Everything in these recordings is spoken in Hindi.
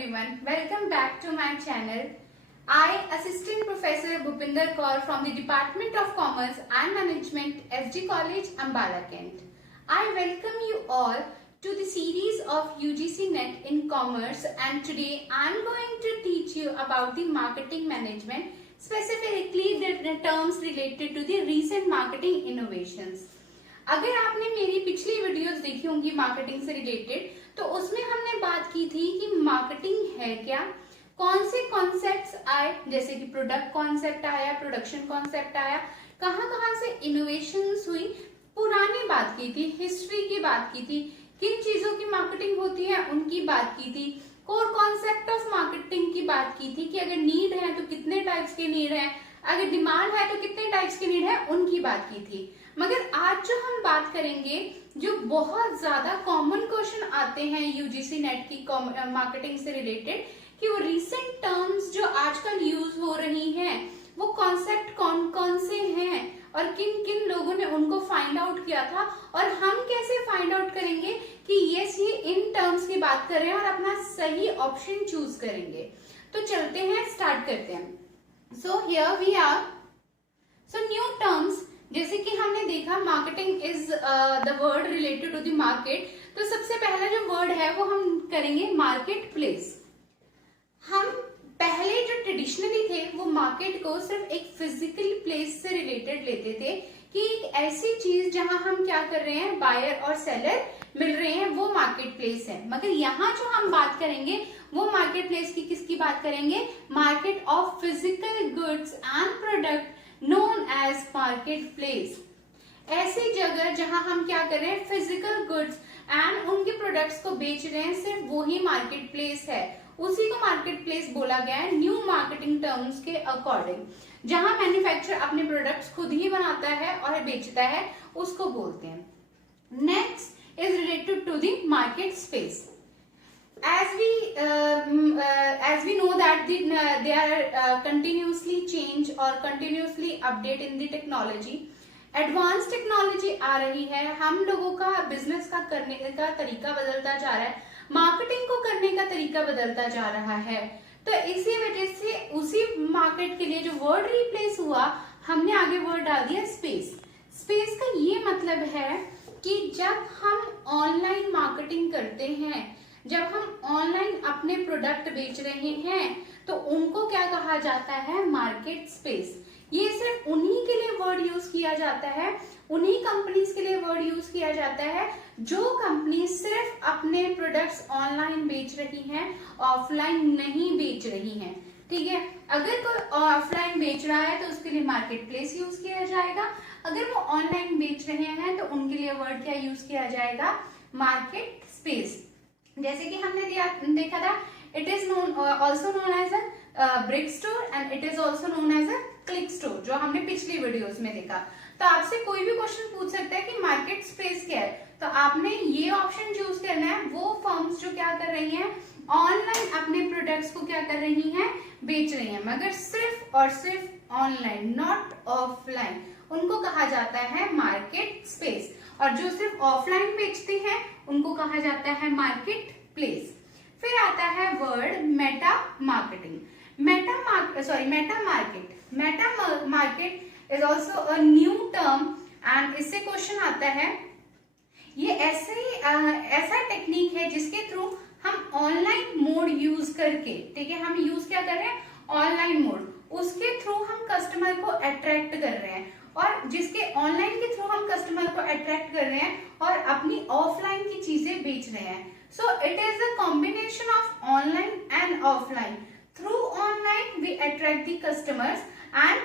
everyone, welcome back to my channel. I, Assistant Professor Bhupinder Kaur from the Department of Commerce and Management, SG College, Ambala, Kent. I welcome you all to the series of UGC NET in Commerce, and today I am going to teach you about the marketing management, specifically the terms related to the recent marketing innovations. अगर आपने मेरी पिछली वीडियोस देखी होंगी मार्केटिंग से रिलेटेड, तो उसमें हमने बात की थी कि मार्केटिंग है क्या, कौन से कॉन्सेप्ट्स आए, जैसे कि प्रोडक्ट कॉन्सेप्ट आया, प्रोडक्शन कॉन्सेप्ट आया, कहाँ से इनोवेशंस हुई, पुरानी बात की थी, हिस्ट्री की बात की थी, किन चीजों की मार्केटिंग होती है उनकी बात की थी, कोर कॉन्सेप्ट ऑफ मार्केटिंग की बात की थी कि अगर नीड है तो कितने टाइप्स के नीड है, अगर डिमांड है तो कितने टाइप्स की नीड है उनकी बात की थी। मगर आज जो हम बात करेंगे, जो बहुत ज्यादा कॉमन क्वेश्चन आते हैं यूजीसी नेट की मार्केटिंग से रिलेटेड, कि वो रीसेंट टर्म्स जो आजकल यूज हो रही हैं वो कॉन्सेप्ट कौन कौन से हैं और किन किन लोगों ने उनको फाइंड आउट किया था, और हम कैसे फाइंड आउट करेंगे कि यस ये इन टर्म्स की बात कर रहे हैं और अपना सही ऑप्शन चूज करेंगे। तो चलते हैं, स्टार्ट करते हैं। So here we are. So new terms, जैसे कि हमने देखा marketing is the word related to the market, तो सबसे पहला जो वर्ड है वो हम करेंगे मार्केट प्लेस। हम पहले जो ट्रेडिशनली थे वो मार्केट को सिर्फ एक फिजिकल प्लेस से रिलेटेड लेते थे कि एक ऐसी चीज जहां हम क्या कर रहे हैं, बायर और सेलर मिल रहे हैं, वो मार्केट प्लेस है। मगर यहाँ जो हम बात करेंगे वो मार्केट प्लेस की किसकी बात करेंगे, market of physical goods and product known as market place। ऐसी जगह जहां हम क्या कर रहे हैं, फिजिकल गुड्स एंड उनके प्रोडक्ट्स को बेच रहे हैं, सिर्फ वही मार्केट प्लेस है, उसी को मार्केट प्लेस बोला गया है न्यू मार्केटिंग टर्म्स के अकॉर्डिंग। जहां मैन्युफैक्चरर अपने प्रोडक्ट्स खुद ही बनाता है और बेचता है, उसको बोलते हैं। Next is related to the market space. As we know that they are continuously change or continuously update in the technology। Advance technology आ रही है, हम लोगों का बिजनेस का करने का तरीका बदलता जा रहा है, मार्केटिंग को करने का तरीका बदलता जा रहा है। तो इसी वजह से उसी मार्केट के लिए जो वर्ड रिप्लेस हुआ, हमने आगे वर्ड डाल दिया स्पेस। स्पेस का ये मतलब है कि जब हम ऑनलाइन मार्केटिंग करते हैं, जब हम ऑनलाइन अपने प्रोडक्ट बेच रहे हैं, तो उनको क्या कहा जाता है, मार्केट स्पेस। ये सिर्फ उन्हीं के लिए वर्ड यूज किया जाता है, उन्हीं कंपनीज के लिए वर्ड यूज किया जाता है जो कंपनी सिर्फ अपने प्रोडक्ट्स ऑनलाइन बेच रही हैं, ऑफलाइन नहीं बेच रही हैं। ठीक है, अगर कोई ऑफलाइन बेच रहा है तो उसके लिए मार्केट प्लेस यूज किया जाएगा, अगर वो ऑनलाइन बेच रहे हैं तो उनके लिए वर्ड क्या यूज किया जाएगा, मार्केट स्पेस। जैसे कि हमने देखा था, it is also known as a brick store and it is also known as a click store, जो हमने पिछली वीडियोस में देखा। तो आपसे कोई भी क्वेश्चन पूछ सकता है कि मार्केट स्पेस क्या है, तो आपने ये ऑप्शन चूज करना है, वो फर्म्स जो क्या कर रही हैं, ऑनलाइन अपने प्रोडक्ट्स को क्या कर रही हैं, बेच रही हैं, मगर सिर्फ और सिर्फ ऑनलाइन, नॉट ऑफलाइन, उनको कहा जाता है मार्केट स्पेस। और जो सिर्फ ऑफलाइन बेचते हैं उनको कहा जाता है मार्केट प्लेस। फिर आता है word Meta marketing. Meta market. Meta market is also a new term and इससे क्वेश्चन आता है, ये ऐसा टेक्निक है जिसके थ्रू हम ऑनलाइन मोड यूज करके, ठीक है, हम यूज क्या कर रहे हैं, ऑनलाइन मोड, उसके थ्रू हम कस्टमर को अट्रैक्ट कर रहे हैं, और जिसके ऑनलाइन के थ्रू हम कस्टमर को अट्रैक्ट कर रहे हैं और अपनी ऑफलाइन की चीजें बेच रहे हैं। So it is a combination of online and offline. Through online we attract the customers and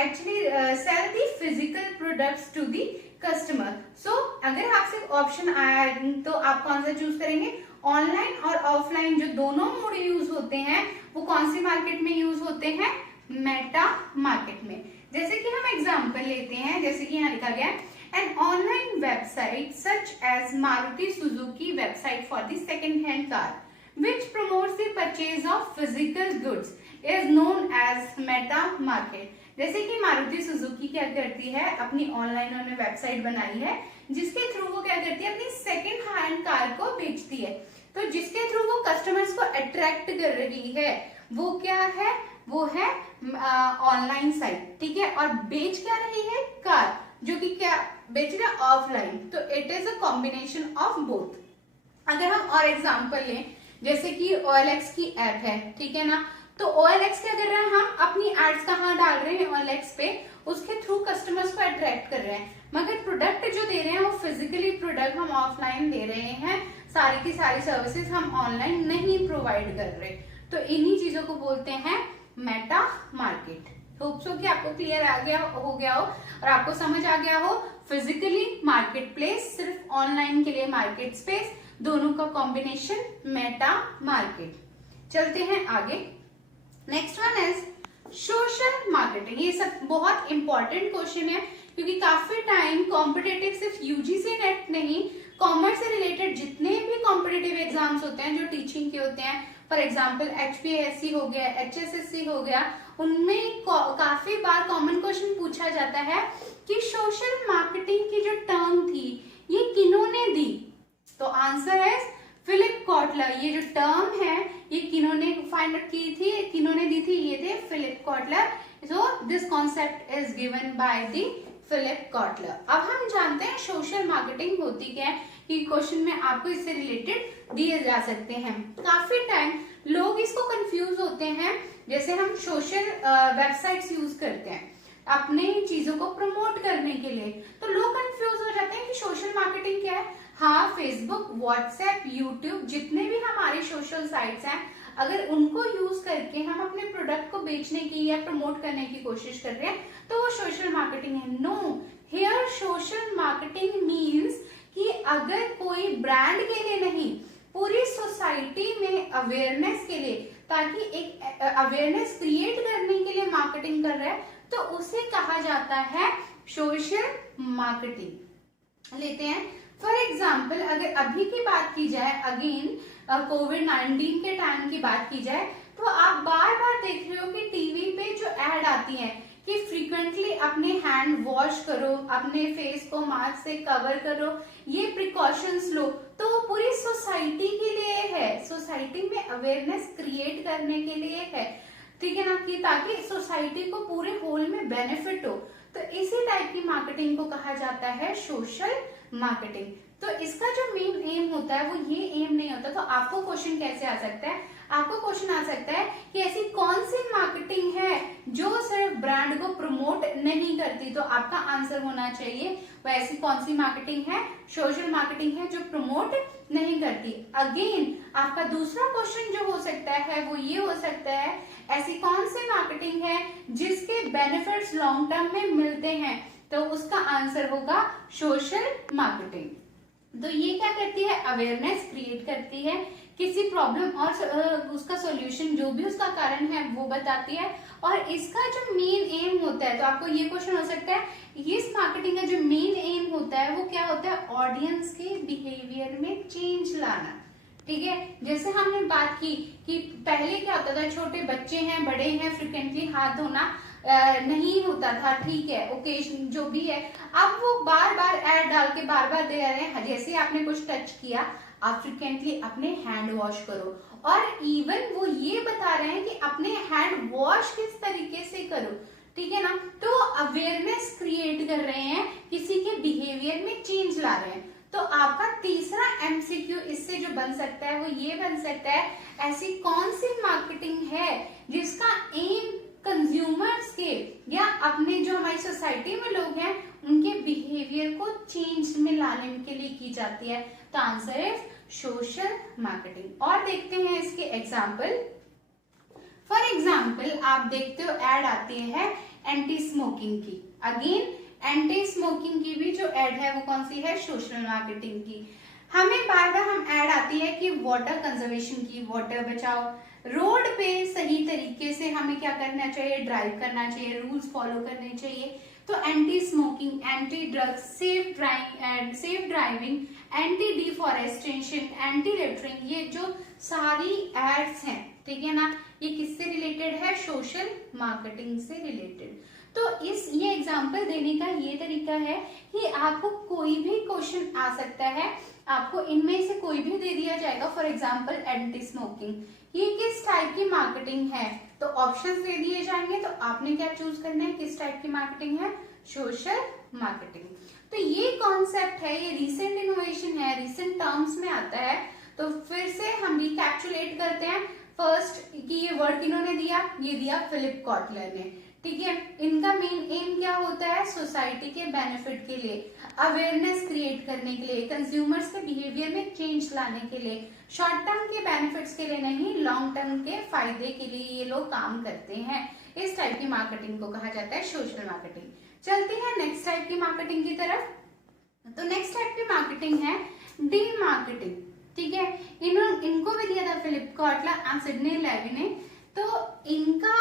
actually sell the physical products to the customer. So अगर आपसे ऑप्शन आया तो आप कौन सा चूज करेंगे, ऑनलाइन और ऑफलाइन जो दोनों मोड यूज होते हैं वो कौन सी मार्केट में यूज होते हैं, मेटा मार्केट में। जैसे कि हम एग्जांपल लेते हैं, जैसे कि यहाँ लिखा गया है, an online website such as Maruti Suzuki website for the second hand car which promotes the purchase of physical goods is known as meta market. जैसे कि मारुति सुजुकी क्या करती है, अपनी ऑनलाइन उन्होंने वेबसाइट बनाई है जिसके थ्रू वो क्या करती है, अपनी सेकंड हैंड कार को बेचती है। तो जिसके थ्रू वो कस्टमर्स को अट्रैक्ट कर रही है वो क्या है, वो है ऑनलाइन साइट, ठीक है। और बेच क्या रही है, कार, जो कि क्या बेच रहा है, ऑफलाइन। तो it is a combination of both. अगर हम और एग्जांपल लें, जैसे कि OLX की ऐप है, ठीक है ना, तो OLX क्या कर रहे हैं, हम अपनी एड्स कहाँ डाल रहे हैं, OLX पे, उसके थ्रू कस्टमर्स को अट्रैक्ट कर रहे हैं, मगर प्रोडक्ट जो दे रहे हैं वो फिजिकली प्रोडक्ट हम ऑफलाइन दे रहे हैं, सारी की सारी सर्विसेज हम ऑनलाइन नहीं प्रोवाइड कर रहे। तो इन्हीं चीजों को बोलते हैं मेटा मार्केट। होप सो कि आपको क्लियर आ गया हो गया हो और आपको समझ आ गया हो। फिजिकली मार्केट प्लेस, सिर्फ ऑनलाइन के लिए मार्केट स्पेस, दोनों का कॉम्बिनेशन मेटा मार्केट। चलते हैं आगे। Next one is social marketing. ये सब बहुत इंपॉर्टेंट क्वेश्चन है, क्योंकि काफी टाइम कॉम्पिटेटिव सिर्फ यूजीसी नेट नहीं, कॉमर्स से रिलेटेड जितने भी कॉम्पिटेटिव एग्जाम्स होते हैं जो टीचिंग के होते हैं, फॉर एग्जाम्पल HPSC हो गया, HSSC हो गया, उनमें काफी बार कॉमन क्वेश्चन पूछा जाता है कि सोशल मार्केटिंग की जो टर्म थी ये किन्होंने दी। तो आंसर है फिलिप कॉटलर। ये जो टर्म है ये किन्होंने फाइंड आउट की थी, किन्होंने दी थी, ये थे Philip Kotler. So this concept is given by the Philip Kotler. अब हम जानते हैं सोशल मार्केटिंग होती क्या है, कि क्वेश्चन में आपको इससे रिलेटेड दिए जा सकते हैं। काफी टाइम लोग इसको कंफ्यूज होते हैं, जैसे हम सोशल वेबसाइट्स यूज करते हैं अपने चीजों को प्रमोट करने के लिए, तो लोग कंफ्यूज हो जाते हैं कि सोशल मार्केटिंग क्या है। हाँ, फेसबुक, व्हाट्सएप, यूट्यूब, जितने भी हमारे सोशल साइट्स हैं, अगर उनको यूज करके हम अपने प्रोडक्ट को बेचने की या प्रमोट करने की कोशिश कर रहे हैं तो वो सोशल मार्केटिंग है। No, here social marketing means कि अगर कोई ब्रांड के लिए नहीं, पूरी सोसाइटी में अवेयरनेस के लिए, ताकि एक अवेयरनेस क्रिएट करने के लिए मार्केटिंग कर रहा है, तो उसे कहा जाता है सोशल मार्केटिंग। लेते हैं फॉर एग्जाम्पल, अगर अभी की बात की जाए, अगेन कोविड-19 के टाइम की बात की जाए, तो आप बार बार देख रहे हो कि टीवी पे जो एड आती है कि फ्रीक्वेंटली अपने हैंड वॉश करो, अपने फेस को मास्क से कवर करो, ये प्रिकॉशंस लो, तो वो पूरी सोसाइटी के लिए है, सोसाइटी में अवेयरनेस क्रिएट करने के लिए है, ठीक है ना, कि ताकि सोसाइटी को पूरे होल में बेनिफिट हो। तो इसी टाइप की मार्केटिंग को कहा जाता है सोशल मार्केटिंग। तो इसका जो मेन एम होता है वो ये एम नहीं होता। तो आपको क्वेश्चन कैसे आ सकता है, आपको क्वेश्चन आ सकता है कि ऐसी कौन सी मार्केटिंग है जो सिर्फ ब्रांड को प्रमोट नहीं करती, तो आपका आंसर होना चाहिए वो ऐसी कौन सी मार्केटिंग है, सोशल मार्केटिंग है जो प्रमोट नहीं करती। अगेन आपका दूसरा क्वेश्चन जो हो सकता है वो ये हो सकता है, ऐसी कौन सी मार्केटिंग है जिसके बेनिफिट्स लॉन्ग टर्म में मिलते हैं, तो उसका आंसर होगा सोशल मार्केटिंग। तो ये क्या करती है, अवेयरनेस क्रिएट करती है, किसी प्रॉब्लम और उसका सॉल्यूशन, जो भी उसका कारण है वो बताती है, और इसका जो मेन एम होता है, तो आपको ये क्वेश्चन हो सकता है, इस मार्केटिंग का जो मेन एम होता है वो क्या होता है, ऑडियंस के बिहेवियर में चेंज लाना, ठीक है। जैसे हमने बात की कि पहले क्या होता था, छोटे बच्चे हैं, बड़े हैं, फ्रिक्वेंटली हाथ धोना नहीं होता था, ठीक है, ओकेजन जो भी है, अब वो बार बार ऐड डाल के बार बार दे रहे हैं, जैसे आपने कुछ टच किया आप फ्रिक्वेंटली अपने हैंड वॉश करो, और इवन वो ये बता रहे हैं कि अपने हैंड वॉश किस तरीके से करो, ठीक है ना। तो अवेयरनेस क्रिएट कर रहे हैं, किसी के बिहेवियर में चेंज ला रहे हैं। तो आपका तीसरा MCQ इससे जो बन सकता है वो ये बन सकता है, ऐसी कौन सी मार्केटिंग है जिसका एम कंज्यूमर्स के या अपने जो हमारी सोसाइटी में लोग हैं उनके बिहेवियर को चेंज में लाने के लिए की जाती है। तो आंसर है सोशल मार्केटिंग। और देखते हैं इसके एग्जाम्पल। फॉर एग्जाम्पल आप देखते हो एड आती है एंटी स्मोकिंग की, अगेन एंटी स्मोकिंग की भी जो एड है वो कौन सी है, सोशल मार्केटिंग की। हमें बार बार हम एड आती है कि वाटर कंजर्वेशन की, वाटर बचाओ, रोड पे सही तरीके से हमें क्या करना चाहिए, ड्राइव करना चाहिए, रूल्स फॉलो करने चाहिए। तो anti smoking, anti drugs, safe driving, anti deforestation, anti littering, ये जो सारी एड्स हैं, ठीक है ना, ये किससे रिलेटेड है, सोशल मार्केटिंग से रिलेटेड। तो ये एग्जाम्पल देने का ये तरीका है कि आपको कोई भी क्वेश्चन आ सकता है आपको इनमें से कोई भी दे दिया जाएगा, फॉर एग्जाम्पल एंटी स्मोकिंग, ये किस टाइप की मार्केटिंग है, तो ऑप्शंस दे दिए जाएंगे, तो आपने क्या चूज करना है, किस टाइप की मार्केटिंग है, सोशल मार्केटिंग। तो ये कॉन्सेप्ट है, ये रिसेंट इनोवेशन है, रिसेंट टर्म्स में आता है। तो फिर से हम रिकैप्चुलेट करते हैं। फर्स्ट कि ये वर्ड किन्होंने दिया, ये दिया फिलिप कॉटलर ने, ठीक है। इनका मेन एम क्या होता है, सोसाइटी के बेनिफिट के लिए, अवेयरनेस क्रिएट करने के लिए, कंज्यूमर्स के बिहेवियर में चेंज लाने के लिए, शॉर्ट टर्म के बेनिफिट्स के लिए नहीं, लॉन्ग टर्म के फायदे के लिए ये लोग काम करते हैं। इस टाइप की मार्केटिंग को कहा जाता है सोशल मार्केटिंग। चलते हैं नेक्स्ट टाइप की मार्केटिंग की तरफ। तो नेक्स्ट टाइप की मार्केटिंग है डी मार्केटिंग, ठीक है। इनको भी दिया था Philip Kotler and Sidney Levy ने। तो इनका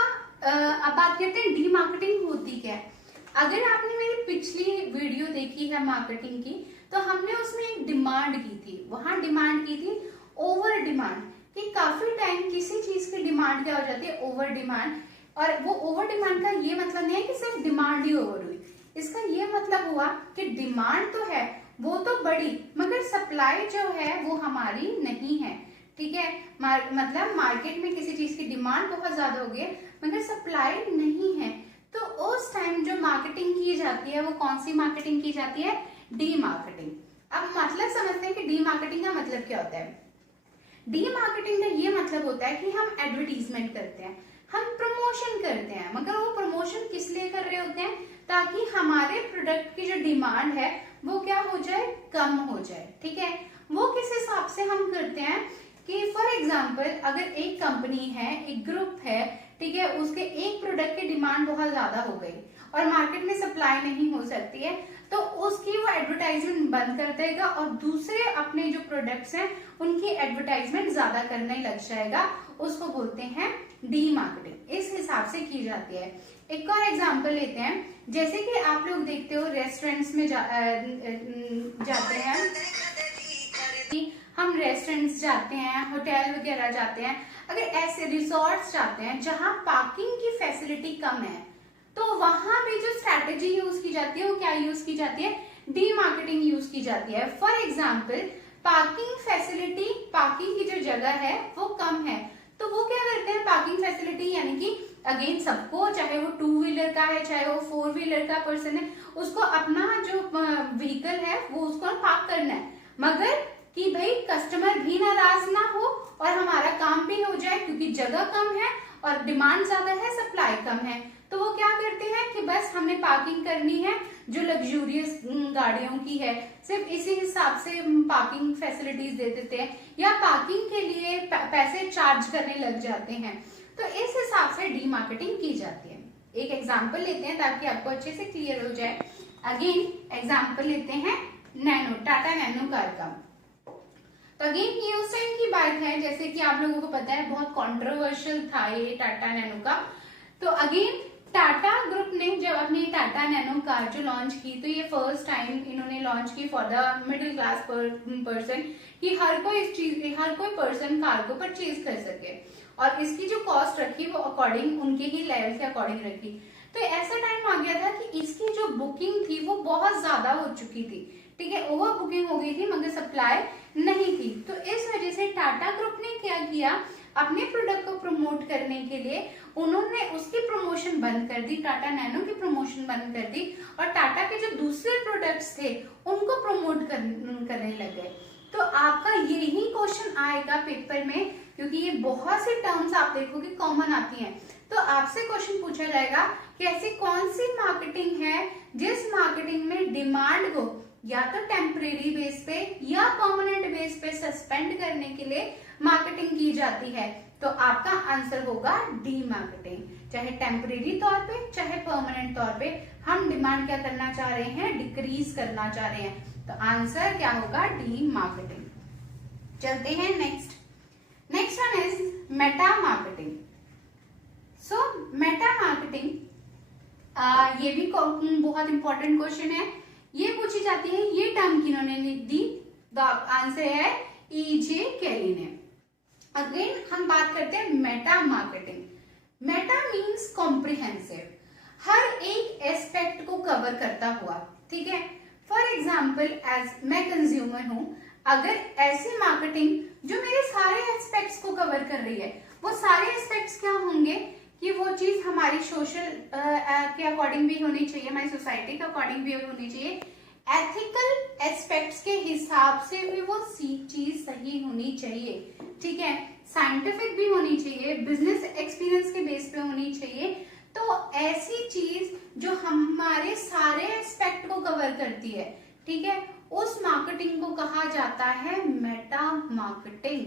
अब बात करते हैं डी मार्केटिंग होती क्या है। अगर आपने मेरी पिछली वीडियो देखी है मार्केटिंग की, तो हमने उसमें एक डिमांड की थी, वहां डिमांड की थी ओवर डिमांड, कि काफी टाइम किसी चीज की डिमांड क्या हो जाती है, ओवर डिमांड। और वो ओवर डिमांड का ये मतलब नहीं है कि सिर्फ डिमांड ही ओवर हुई, इसका ये मतलब हुआ कि डिमांड तो है वो तो बड़ी, मगर सप्लाई जो है वो हमारी नहीं है, ठीक है। मतलब मार्केट में किसी चीज की डिमांड बहुत ज्यादा हो गई है मगर सप्लाई नहीं है, तो उस टाइम जो मार्केटिंग की जाती है वो कौन सी मार्केटिंग की जाती है, डी मार्केटिंग। अब मतलब समझते हैं कि डी मार्केटिंग का मतलब क्या होता है। डी मार्केटिंग का ये मतलब होता है कि हम एडवर्टीजमेंट करते हैं, हम प्रमोशन करते हैं, मगर वो प्रमोशन किस लिए कर रहे होते हैं, ताकि हमारे प्रोडक्ट की जो डिमांड है वो क्या हो जाए, कम हो जाए, ठीक है। वो किस हिसाब से हम करते हैं कि फॉर एग्जाम्पल अगर एक कंपनी है, एक ग्रुप है, ठीक है, उसके एक प्रोडक्ट की डिमांड बहुत ज्यादा हो गई और मार्केट में सप्लाई नहीं हो सकती है, तो उसकी वो एडवर्टाइजमेंट बंद कर देगा और दूसरे अपने जो प्रोडक्ट्स हैं उनकी एडवर्टाइजमेंट ज्यादा करने लग जाएगा, उसको बोलते हैं डी मार्केटिंग। इस हिसाब से की जाती है। एक और एग्जांपल लेते हैं, जैसे कि आप लोग देखते हो रेस्टोरेंट्स में जाते हैं, हम रेस्टोरेंट्स जाते हैं, होटल वगैरह जाते हैं, अगर ऐसे रिजॉर्ट्स जाते हैं जहां पार्किंग की फैसिलिटी कम है, तो वहां भी जो स्ट्रैटेजी यूज की जाती है वो क्या यूज की जाती है, डी मार्केटिंग यूज की जाती है। For example parking facility, parking की जो जगह है वो कम है, तो वो क्या करते हैं, पार्किंग फैसिलिटी यानी कि अगेन सबको, चाहे वो 2 व्हीलर का है चाहे वो 4 व्हीलर का पर्सन है, उसको अपना जो व्हीकल है वो उसको पार्क करना है, मगर कि भाई कस्टमर भी नाराज ना हो और हमारा काम भी हो जाए, क्योंकि जगह कम है और डिमांड ज्यादा है, सप्लाई कम है। तो वो क्या करते हैं कि बस हमने पार्किंग करनी है जो लग्जूरियस गाड़ियों की है, सिर्फ इसी हिसाब से पार्किंग फैसिलिटीज दे देते हैं या पार्किंग के लिए पैसे चार्ज करने लग जाते हैं। तो इस हिसाब से डी मार्केटिंग की जाती है। एक एग्जाम्पल लेते हैं ताकि आपको अच्छे से क्लियर हो जाए। अगेन एग्जाम्पल लेते हैं नैनो, टाटा नैनो कार का। तो अगेन ये उस टाइम की बात है, जैसे कि आप लोगों को पता है बहुत कंट्रोवर्शियल था ये टाटा नैनो का। तो अगेन टाटा ग्रुप ने जब अपनी टाटा नैनो कार जो लॉन्च की, तो ये फर्स्ट टाइम इन्होंने लॉन्च की for the middle class person, कि हर कोई पर्सन कार को परचेज कर सके, और इसकी जो कॉस्ट रखी वो अकॉर्डिंग उनके ही लेवल के अकॉर्डिंग रखी। तो ऐसा टाइम आ गया था कि इसकी जो बुकिंग थी वो बहुत ज्यादा हो चुकी थी, ठीक है, ओवर बुकिंग हो गई थी मगर सप्लाई नहीं थी। तो इस वजह से टाटा ग्रुप ने क्या किया, अपने प्रोडक्ट को प्रमोट करने के लिए उन्होंने उसकी प्रमोशन बंद कर दी, टाटा नैनो की प्रमोशन बंद कर दी, और टाटा के जो दूसरे प्रोडक्ट्स थे उनको प्रमोट करने लग गए। तो आपका यही क्वेश्चन आएगा पेपर में, क्योंकि ये बहुत सी टर्म्स आप देखोगे कॉमन आती हैं। तो आपसे क्वेश्चन पूछा जाएगा कि ऐसी कौन सी मार्केटिंग है जिस मार्केटिंग में डिमांड को या तो टेम्परेरी बेस पे या परमानेंट बेस पे सस्पेंड करने के लिए मार्केटिंग की जाती है। तो आपका आंसर होगा डी मार्केटिंग। चाहे टेम्परेरी तौर पे चाहे परमानेंट तौर पे हम डिमांड क्या करना चाह रहे हैं, डिक्रीज करना चाह रहे हैं। तो आंसर क्या होगा, डी मार्केटिंग। चलते हैं next one is Meta marketing. So Meta marketing, ये भी बहुत इंपॉर्टेंट क्वेश्चन है, ये पूछी जाती है, ये टर्म किन्होंने दी, तो आंसर है E.J. कैली ने। अगेन हम बात करते हैं meta marketing. Meta means comprehensive, हर एक एस्पेक्ट को कवर करता हुआ, ठीक है। फॉर एग्जाम्पल एज मैं कंज्यूमर हूं, अगर ऐसी मार्केटिंग जो मेरे सारे एस्पेक्ट्स को कवर कर रही है, वो सारे एस्पेक्ट्स क्या होंगे कि वो चीज हमारी सोशल के अकॉर्डिंग भी होनी चाहिए, हमारी सोसाइटी के अकॉर्डिंग भी होनी चाहिए, एथिकल एस्पेक्ट्स के हिसाब से भी वो चीज सही होनी चाहिए, ठीक है, साइंटिफिक भी होनी चाहिए, बिजनेस एक्सपीरियंस के बेस पे होनी चाहिए। तो ऐसी चीज जो हमारे सारे एस्पेक्ट को कवर करती है, ठीक है, उस मार्केटिंग को कहा जाता है मेटा मार्केटिंग,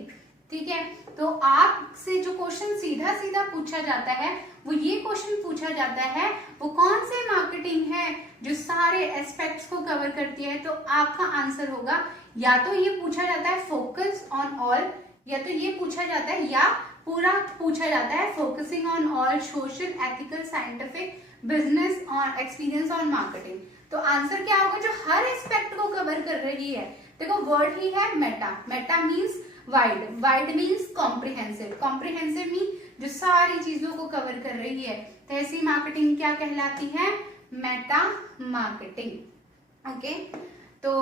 ठीक है। तो आपसे जो क्वेश्चन सीधा सीधा पूछा जाता है वो ये क्वेश्चन पूछा जाता है, वो कौन सी मार्केटिंग है जो सारे एस्पेक्ट्स को कवर करती है, तो आपका आंसर होगा या तो ये पूछा जाता है फोकस ऑन ऑल, या तो ये पूछा जाता है, या पूरा पूछा जाता है focusing on all social ethical scientific business और एक्सपीरियंस ऑन मार्केटिंग। तो आंसर क्या होगा, जो हर एस्पेक्ट को कवर कर रही है। देखो वर्ड ही है Meta, Meta means wide, wide means comprehensive, comprehensive mean जो सारी चीजों को कवर कर रही है। तो ऐसी मार्केटिंग क्या कहलाती है, मेटा मार्केटिंग। ओके, तो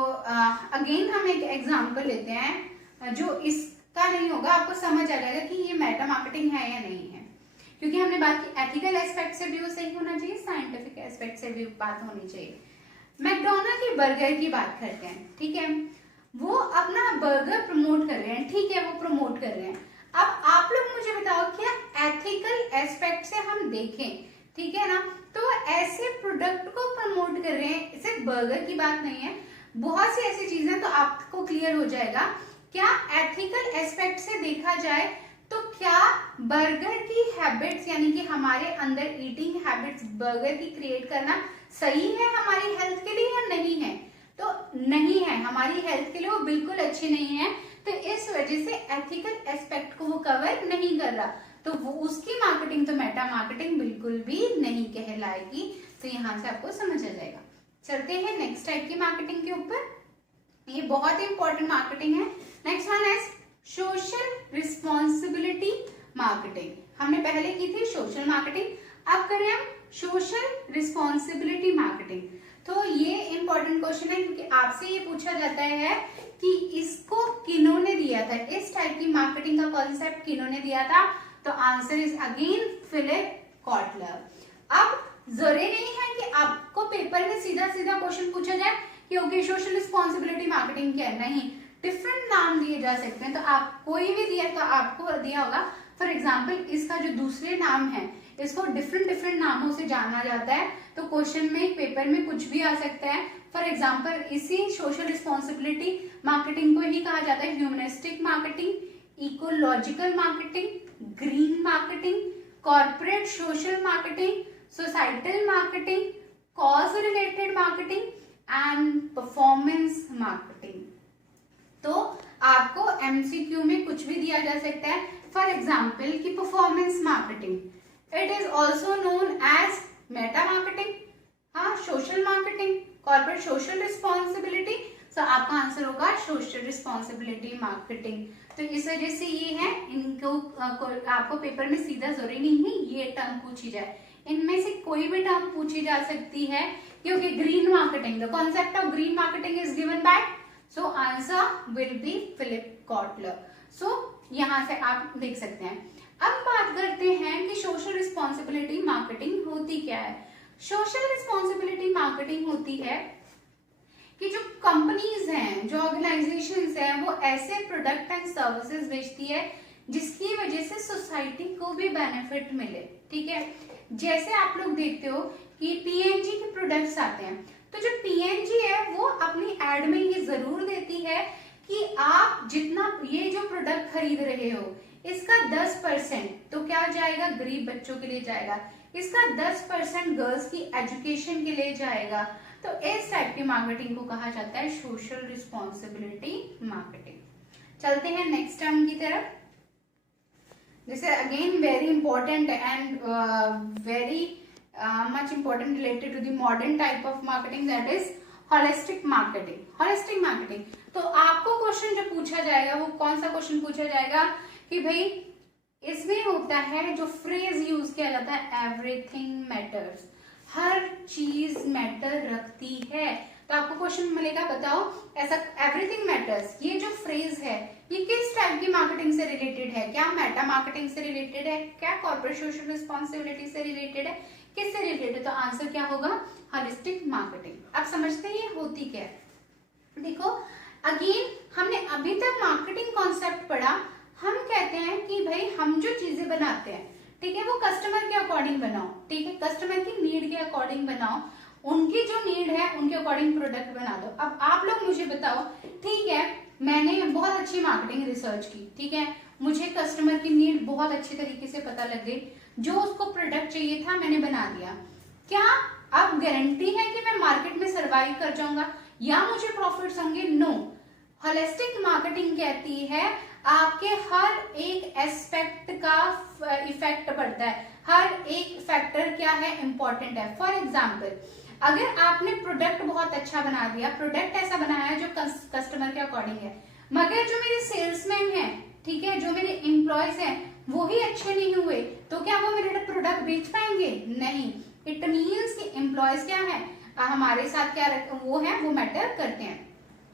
अगेन हम एक एग्जांपल लेते हैं जो इसका नहीं होगा, आपको समझ आ जाएगा कि ये मेटा मार्केटिंग है या नहीं है, क्योंकि हमने बात की एथिकल एस्पेक्ट से भी वो सही होना चाहिए, साइंटिफिक एस्पेक्ट से भी बात होनी चाहिए। मैकडोनल्ड की बर्गर की बात करते हैं, ठीक है, वो अपना बर्गर प्रमोट कर रहे हैं, ठीक है, वो प्रमोट कर रहे हैं। अब आप लोग मुझे बताओ क्या एथिकल एस्पेक्ट से हम देखें, ठीक है ना, तो ऐसे प्रोडक्ट को प्रमोट कर रहे हैं, सिर्फ बर्गर की बात नहीं है, बहुत सी ऐसी चीजें, तो आपको क्लियर हो जाएगा क्या एथिकल एस्पेक्ट से देखा जाए तो क्या बर्गर की हैबिट्स यानी कि हमारे अंदर ईटिंग हैबिट्स बर्गर की क्रिएट करना सही है हमारी हेल्थ के लिए या नहीं है, तो नहीं है, हमारी हेल्थ के लिए वो बिल्कुल अच्छी नहीं है। तो इस वजह से एथिकल एस्पेक्ट को वो कवर नहीं कर रहा, तो वो उसकी मार्केटिंग तो मेटा मार्केटिंग बिल्कुल भी नहीं कहलाएगी। तो यहाँ से आपको समझ आ जाएगा। चलते हैं नेक्स्ट टाइप की मार्केटिंग के ऊपर, ये बहुत इंपॉर्टेंट मार्केटिंग है। नेक्स्ट वन है सोशल रिस्पॉन्सिबिलिटी मार्केटिंग। हमने पहले की थी सोशल मार्केटिंग, अब करें हम सोशल रिस्पॉन्सिबिलिटी मार्केटिंग। तो ये इंपॉर्टेंट क्वेश्चन है क्योंकि आपसे ये पूछा जाता है कि इसको किन्होंने दिया था, इस टाइप की मार्केटिंग का कॉन्सेप्ट किन्होंने दिया था, तो answer is again Philip Kotler. अब जरूरी नहीं है कि आपको पेपर में सीधा सीधा क्वेश्चन पूछा जाए कि ओके सोशल रिस्पॉन्सिबिलिटी मार्केटिंग क्या है, नहीं, डिफरेंट नाम दिए जा सकते हैं। तो आप कोई भी दिया तो आपको दिया होगा, फॉर एग्जाम्पल इसका जो दूसरे नाम है इसको डिफरेंट डिफरेंट नामों से जाना जाता है, तो क्वेश्चन में पेपर में कुछ भी आ सकता है। फॉर एग्जाम्पल इसी सोशल रिस्पॉन्सिबिलिटी मार्केटिंग को ही कहा जाता है humanistic marketing, ecological marketing, green marketing, corporate social marketing, societal marketing, cause related marketing and performance marketing. तो आपको एमसीक्यू में कुछ भी दिया जा सकता है, फॉर एग्जाम्पल की performance marketing, it is also known as meta marketing, हाँ, social marketing, corporate social responsibility, तो आपका आंसर होगा सोशल रिस्पॉन्सिबिलिटी मार्केटिंग। तो इस वजह से ये है, इनको आपको पेपर में सीधा जरूरी नहीं है ये टर्म पूछी जाए, इनमें से कोई भी टर्म पूछी जा सकती है, क्योंकि green marketing, the concept of green marketing is given by, so answer will be Philip Kotler. सो यहां से आप देख सकते हैं। अब बात करते हैं कि सोशल रिस्पॉन्सिबिलिटी मार्केटिंग होती क्या है। सोशल रिस्पॉन्सिबिलिटी मार्केटिंग होती है कि जो कंपनीज हैं, जो ऑर्गेनाइजेशंस हैं, वो ऐसे प्रोडक्ट एंड सर्विसेज बेचती है जिसकी वजह से सोसाइटी को भी बेनिफिट मिले, ठीक है। जैसे आप लोग देखते हो कि पीएनजी के प्रोडक्ट्स आते हैं, तो जो पीएनजी है वो अपनी एड में ये जरूर देती है कि आप जितना ये जो प्रोडक्ट खरीद रहे हो इसका 10% तो क्या जाएगा, गरीब बच्चों के लिए जाएगा, इसका 10% गर्ल्स की एजुकेशन के लिए जाएगा। तो इस टाइप की मार्केटिंग को कहा जाता है सोशल रिस्पॉन्सिबिलिटी मार्केटिंग। चलते हैं नेक्स्ट टर्म की तरफ। This is again very important and very much important related to the modern type of marketing, that is holistic marketing. holistic marketing, तो आपको क्वेश्चन जो पूछा जाएगा वो कौन सा क्वेश्चन पूछा जाएगा कि भाई इसमें होता है जो फ्रेज यूज किया जाता है एवरीथिंग मैटर्स, हर चीज मैटर रखती है। तो आपको क्वेश्चन मिलेगा, बताओ ऐसा एवरीथिंग मैटर्स, ये जो फ्रेज है ये किस टाइप की मार्केटिंग से रिलेटेड है? क्या मेटा मार्केटिंग से रिलेटेड है? क्या कॉर्पोरेट सोशल रिस्पॉन्सिबिलिटी से रिलेटेड है? किससे रिलेटेड है? तो आंसर क्या होगा? Holistic marketing. अब समझते हैं ये होती क्या है। देखो अगेन हमने अभी तक मार्केटिंग कॉन्सेप्ट पढ़ा। हम कहते हैं कि भाई हम जो चीजें बनाते हैं, ठीक है, वो कस्टमर के अकॉर्डिंग बनाओ, ठीक है, कस्टमर की नीड के अकॉर्डिंग बनाओ, उनकी जो नीड है उनके अकॉर्डिंग प्रोडक्ट बना दो। अब आप लोग मुझे बताओ, ठीक है, मैंने बहुत अच्छी मार्केटिंग रिसर्च की, ठीक है, मुझे कस्टमर की नीड बहुत अच्छी तरीके से पता लग गई, जो उसको प्रोडक्ट चाहिए था मैंने बना दिया, क्या अब गारंटी है कि मैं मार्केट में सर्वाइव कर जाऊंगा या मुझे प्रॉफिट्स होंगे? नो। होलिस्टिक मार्केटिंग कहती है आपके हर एक एस्पेक्ट का इफेक्ट पड़ता है, हर एक फैक्टर क्या है, इंपॉर्टेंट है। फॉर एग्जाम्पल, अगर आपने प्रोडक्ट बहुत अच्छा बना दिया, प्रोडक्ट ऐसा बनाया जो कस्टमर के अकॉर्डिंग है, मगर जो मेरे सेल्समैन है, ठीक है, जो मेरे एम्प्लॉयज हैं वो ही अच्छे नहीं हुए, तो क्या वो मेरे प्रोडक्ट बेच पाएंगे? नहीं। इट मीन्स कि एम्प्लॉयज क्या है हमारे साथ, क्या वो है, वो मैटर करते हैं।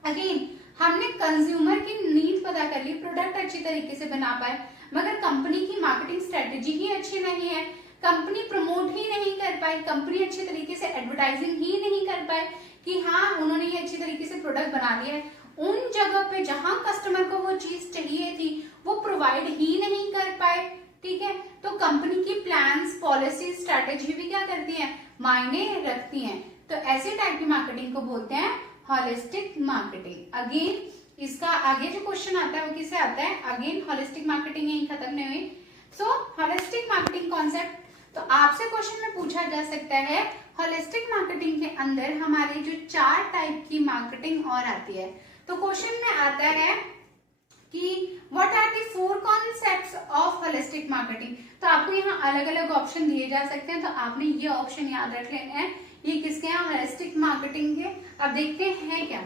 अगेन हमने कंज्यूमर की नीड पता कर ली, प्रोडक्ट अच्छी तरीके से बना पाए, मगर कंपनी की मार्केटिंग स्ट्रेटेजी ही अच्छी नहीं है, कंपनी प्रमोट ही नहीं कर पाई, कंपनी अच्छी तरीके से एडवर्टाइजिंग ही नहीं कर पाए कि हाँ उन्होंने ये अच्छी तरीके से प्रोडक्ट बना लिया है, उन जगह पे जहां कस्टमर को वो चीज चाहिए थी वो प्रोवाइड ही नहीं कर पाए, ठीक है, तो कंपनी की प्लान्स, पॉलिसी, स्ट्रेटेजी भी क्या करती है, मायने रखती हैं। तो ऐसे टाइप की मार्केटिंग को बोलते हैं होलिस्टिक मार्केटिंग। अगेन इसका आगे जो क्वेश्चन आता है वो किससे आता है? अगेन होलिस्टिक मार्केटिंग यही खत्म नहीं हुई। सो होलिस्टिक मार्केटिंग कॉन्सेप्ट, तो आपसे क्वेश्चन में पूछा जा सकता है होलिस्टिक मार्केटिंग के अंदर हमारे जो 4 टाइप की मार्केटिंग और आती है, तो क्वेश्चन में आता है कि what are the 4 concepts of holistic marketing. तो आपको यहाँ अलग अलग ऑप्शन दिए जा सकते हैं, तो आपने ये ऑप्शन याद रख लेना है, ये किसके हैं? होलिस्टिक मार्केटिंग के। अब देखते हैं क्या।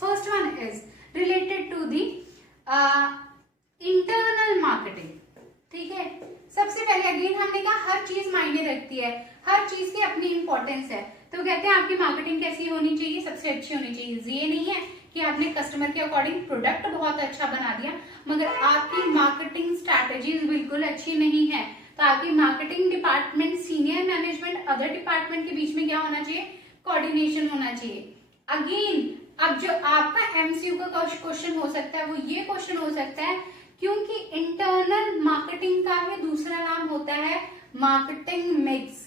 First one is related to the internal marketing, ठीक है। सबसे पहले अगेन हमने कहा हर चीज मायने रखती है, हर चीज की अपनी इंपॉर्टेंस है, तो कहते हैं आपकी मार्केटिंग कैसी होनी चाहिए? सबसे अच्छी होनी चाहिए। ये नहीं है कि आपने कस्टमर के अकॉर्डिंग प्रोडक्ट बहुत अच्छा बना दिया मगर आपकी मार्केटिंग स्ट्रैटेजीज बिल्कुल अच्छी नहीं है, तो आपकी marketing department, senior management, other department के बीच में क्या होना चाहिए? कोऑर्डिनेशन होना चाहिए। अगेन अब जो आपका एमसीयू का क्वेश्चन हो सकता है वो ये क्वेश्चन हो सकता है, क्योंकि इंटरनल मार्केटिंग का ही दूसरा नाम होता है मार्केटिंग मिक्स,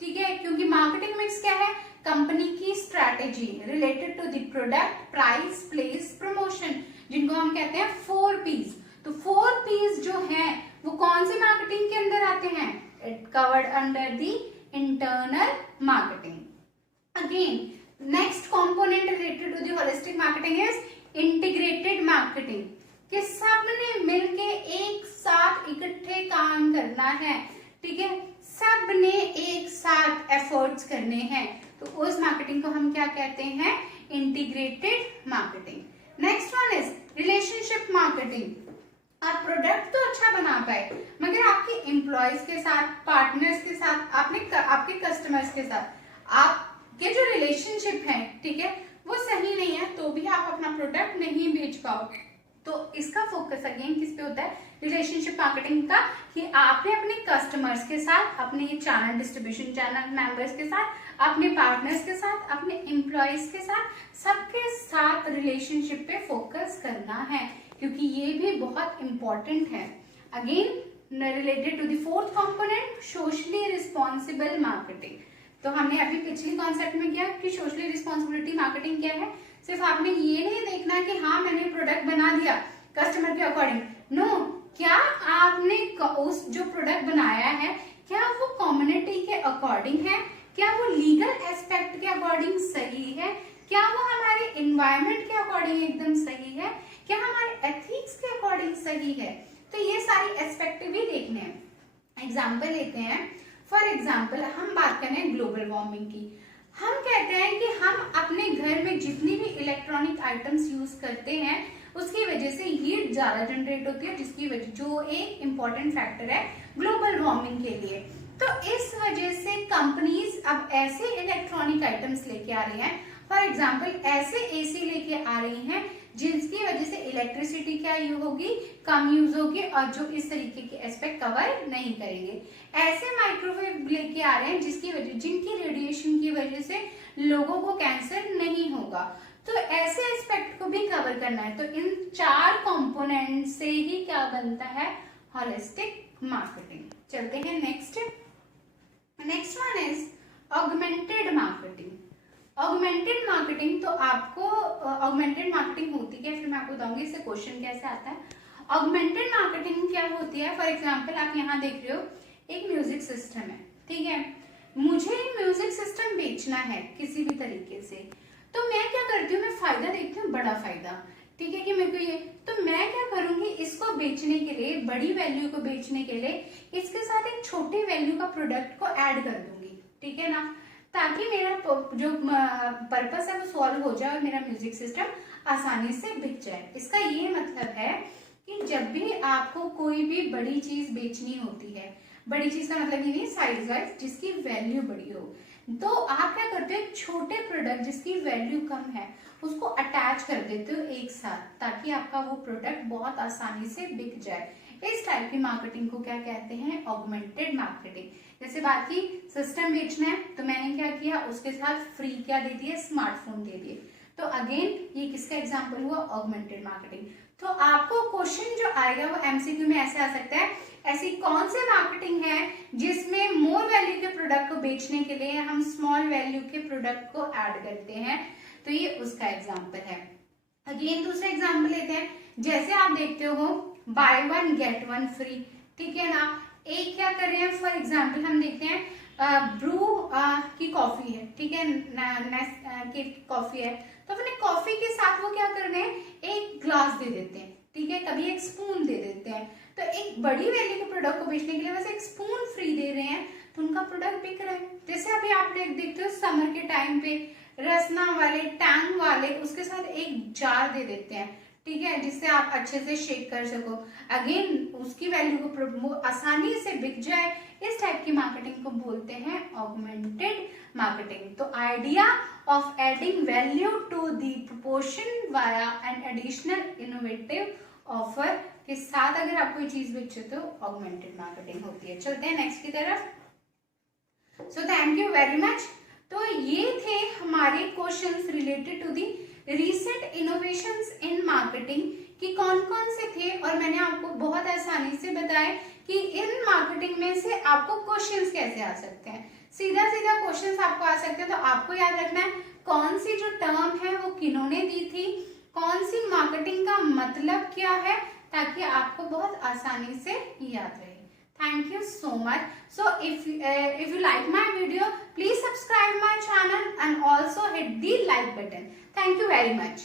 ठीक है, क्योंकि मार्केटिंग मिक्स क्या है? कंपनी की strategy related to the product, price, place, promotion, जिनको हम कहते हैं 4 P's। तो 4 P's जो है वो कौन सी मार्केटिंग के अंदर आते हैं? It covered under the internal marketing. Again next component related to the holistic marketing is integrated marketing, कि सबने मिलके एक साथ इकट्ठे काम करना है, ठीक है, सबने एक साथ एफर्ट्स करने हैं, तो उस मार्केटिंग को हम क्या कहते हैं? Integrated marketing. Next one is relationship marketing. आप प्रोडक्ट तो अच्छा बना पाए मगर आपके एम्प्लॉयज के साथ, पार्टनर्स के साथ, आपके कस्टमर्स के साथ आपके जो रिलेशनशिप है, ठीक है, वो सही नहीं है, तो भी आप अपना प्रोडक्ट नहीं बेच पाओगे। तो इसका फोकस अगेन किस पे होता है? रिलेशनशिप मार्केटिंग का, कि आपने अपने कस्टमर्स के साथ, अपने चैनल डिस्ट्रीब्यूशन चैनल मेंबर्स के साथ, अपने पार्टनर्स के साथ, अपने एम्प्लॉयज के साथ, सबके साथ रिलेशनशिप पे फोकस करना है, क्योंकि ये भी बहुत इंपॉर्टेंट है। Again related to the 4th component, socially responsible marketing. तो हमने अभी पिछली कॉन्सेप्ट में किया कि सोशली रिस्पॉन्सिबिलिटी मार्केटिंग क्या है, सिर्फ आपने ये नहीं देखना कि हाँ मैंने प्रोडक्ट बना दिया कस्टमर के अकॉर्डिंग, नो, क्या आपने उस जो प्रोडक्ट बनाया है क्या वो कम्युनिटी के अकॉर्डिंग है, क्या वो लीगल एस्पेक्ट के अकॉर्डिंग सही है, क्या वो हमारे एनवायरनमेंट के अकॉर्डिंग एकदम सही है, क्या हमारे एथिक्स के अकॉर्डिंग सही है। तो ये सारी एस्पेक्ट भी देखने हैं। एग्जाम्पल लेते हैं, फॉर एग्जाम्पल हम बात करें ग्लोबल वार्मिंग की। हम कहते हैं कि हम अपने घर में जितनी भी इलेक्ट्रॉनिक आइटम्स यूज करते हैं उसकी वजह से हीट ज्यादा जनरेट होती है, जिसकी वजह जो एक इम्पॉर्टेंट फैक्टर है ग्लोबल वार्मिंग के लिए। तो इस वजह से कंपनीज अब ऐसे इलेक्ट्रॉनिक आइटम्स लेके आ रही हैं, फॉर एग्जाम्पल ऐसे एसी लेके आ रही हैं जिसकी वजह से इलेक्ट्रिसिटी क्या यूज होगी, कम यूज होगी, और जो इस तरीके के एस्पेक्ट कवर नहीं करेंगे। ऐसे माइक्रोवेव लेके आ रहे हैं जिनकी रेडिएशन की वजह से लोगों को कैंसर नहीं होगा। तो ऐसे एस्पेक्ट को भी कवर करना है। तो इन 4 कंपोनेंट से ही क्या बनता है, होलिस्टिक मार्केटिंग। चलते हैं next one is augmented marketing. Augmented marketing, तो आपको ऑगमेंटेड मार्केटिंग होती है, फिर मैं आपको बताऊंगी इससे क्वेश्चन कैसे आता है। ऑगमेंटेड मार्केटिंग क्या होती है, फॉर एग्जांपल आप यहाँ देख रहे हो एक म्यूजिक सिस्टम है, ठीक है, मुझे म्यूजिक सिस्टम बेचना है किसी भी तरीके से, तो मैं क्या करती हूँ, मैं फायदा देखती हूँ, बड़ा फायदा, ठीक है, कि मेरे को ये, तो मैं क्या करूंगी, इसको बेचने के लिए, बड़ी वैल्यू को बेचने के लिए इसके साथ एक छोटे वैल्यू का प्रोडक्ट को ऐड कर दूंगी, ठीक है ना, ताकि मेरा जो पर्पस है वो सॉल्व हो जाए और मेरा म्यूजिक सिस्टम आसानी से बिक जाए। इसका ये मतलब है कि जब भी आपको कोई भी बड़ी चीज बेचनी होती है, बड़ी चीज का मतलब ये नहीं साइज वाइज, जिसकी वैल्यू बड़ी हो, तो आप क्या करते हो, छोटे प्रोडक्ट जिसकी वैल्यू कम है उसको अटैच कर देते हो एक साथ, ताकि आपका वो प्रोडक्ट बहुत आसानी से बिक जाए। इस टाइप की मार्केटिंग को क्या कहते हैं, ऑगमेंटेड मार्केटिंग। जैसे बात की सिस्टम बेचना है, तो मैंने क्या किया, उसके साथ फ्री क्या दे दिए, स्मार्टफोन दे दिए। तो अगेन ये किसका एग्जांपल हुआ, ऑगमेंटेड मार्केटिंग। तो आपको क्वेश्चन जो आएगा वो एमसीक्यू में ऐसे आ सकता है, ऐसी कौन सी मार्केटिंग है जिसमें मोर वैल्यू के प्रोडक्ट को बेचने के लिए हम स्मॉल वैल्यू के प्रोडक्ट को ऐड करते हैं, तो ये उसका एग्जांपल है। अगेन दूसरा एग्जांपल लेते हैं, जैसे आप देखते हो बाय 1 गेट 1 फ्री, ठीक है ना, एक क्या कर रहे हैं, फॉर एग्जांपल हम देखते हैं ब्रू की कॉफी है, ठीक है, की कॉफी है, तो अपने कॉफी के साथ वो क्या कर रहे हैं, एक ग्लास दे देते हैं, ठीक है, कभी एक स्पून दे देते हैं। तो एक बड़ी वैल्यू के प्रोडक्ट को बेचने के लिए बस एक स्पून फ्री दे रहे हैं, तो उनका प्रोडक्ट बिक रहा है। जैसे अभी आप देखते हो समर के टाइम पे रसना वाले, टैंग वाले, उसके साथ एक जार दे देते हैं, ठीक है, जिससे आप अच्छे से शेक कर सको, अगेन उसकी वैल्यू को आसानी से बिक जाए। इस टाइप की मार्केटिंग को बोलते हैं ऑगमेंटेड मार्केटिंग। तो idea of adding value to the proportion via an additional innovative offer के साथ अगर आप कोई चीज बेचो तो ऑगमेंटेड मार्केटिंग होती है। चलते हैं नेक्स्ट की तरफ। So thank you very much. तो ये थे हमारे questions related to the recent innovations in marketing कि कौन कौन से थे, और मैंने आपको बहुत आसानी से बताया कि इन मार्केटिंग में से आपको क्वेश्चंस कैसे आ सकते हैं। सीधा सीधा क्वेश्चंस आपको आ सकते हैं, तो आपको याद रखना है कौन सी जो टर्म है वो किन्होंने दी थी, कौन सी मार्केटिंग का मतलब क्या है, ताकि आपको बहुत आसानी से याद रहे। Thank you so much. So if you like my video, please subscribe my channel and also hit the like button. Thank you very much.